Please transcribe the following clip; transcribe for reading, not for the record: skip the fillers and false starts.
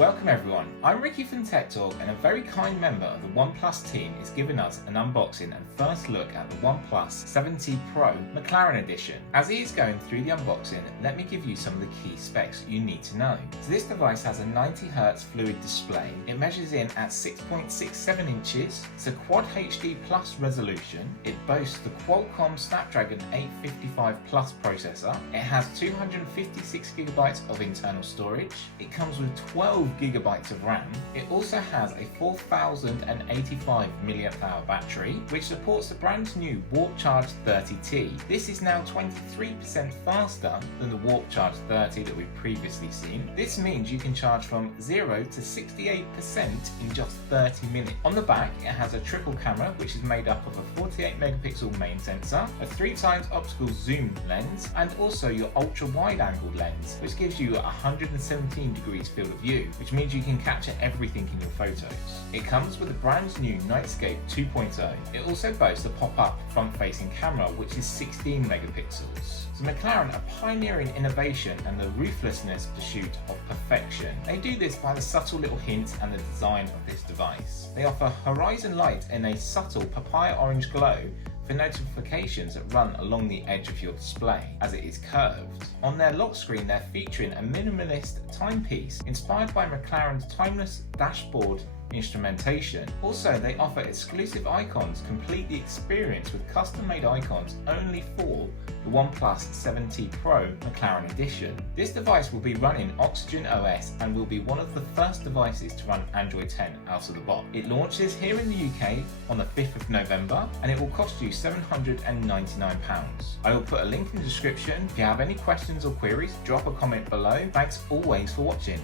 Welcome everyone, I'm Ricky from Tech Talk, and a very kind member of the OnePlus team is giving us an unboxing and first look at the OnePlus 7T Pro McLaren Edition. As he is going through the unboxing, let me give you some of the key specs you need to know. So this device has a 90Hz fluid display. It measures in at 6.67 inches. It's a Quad HD Plus resolution. It boasts the Qualcomm Snapdragon 855 Plus processor. It has 256GB of internal storage. It comes with 12GB of RAM. It also has a 4085 mAh battery, which supports the brand new Warp Charge 30T. This is now 23% faster than the Warp Charge 30 that we've previously seen. This means you can charge from 0 to 68% in just 30 minutes. On the back, it has a triple camera, which is made up of a 48MP main sensor, a 3x optical zoom lens, and also your ultra wide angle lens, which gives you a 117 degrees field of view, which means you can capture everything in your photos. It comes with a brand new Nightscape 2.0. It also boasts a pop-up front-facing camera, which is 16 megapixels. So McLaren are pioneering innovation and the ruthlessness pursuit of perfection. They do this by the subtle little hints and the design of this device. They offer horizon light in a subtle papaya orange glow for notifications that run along the edge of your display as it is curved. On their lock screen, they're featuring a minimalist timepiece inspired by McLaren's timeless dashboard instrumentation. Also, they offer exclusive icons, complete the experience with custom-made icons only for the OnePlus 7T Pro McLaren Edition. This device will be running Oxygen OS and will be one of the first devices to run Android 10 out of the box. It launches here in the UK on the 5th of November and it will cost you £799. I will put a link in the description. If you have any questions or queries, drop a comment below. Thanks always for watching.